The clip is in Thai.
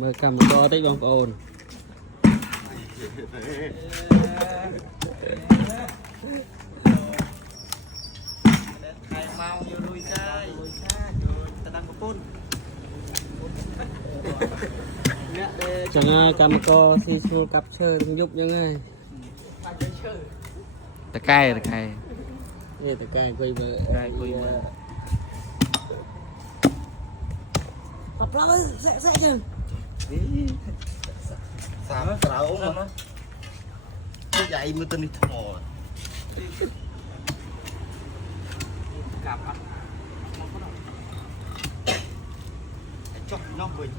มือกำก็ได้บองโอนใครเมาอยู่ลุยใช่ตะดังกระปุ้นจังกำก็ซีซูกับเชิญยุบยังไงตะไคร้นี่ตะไคร้คุยเบอร์ปรับแล้วเสะจังสามสาวมั้งผู้ใหญ่มือตัวนี้ถอดกลับอ่ะจบน้องบุญ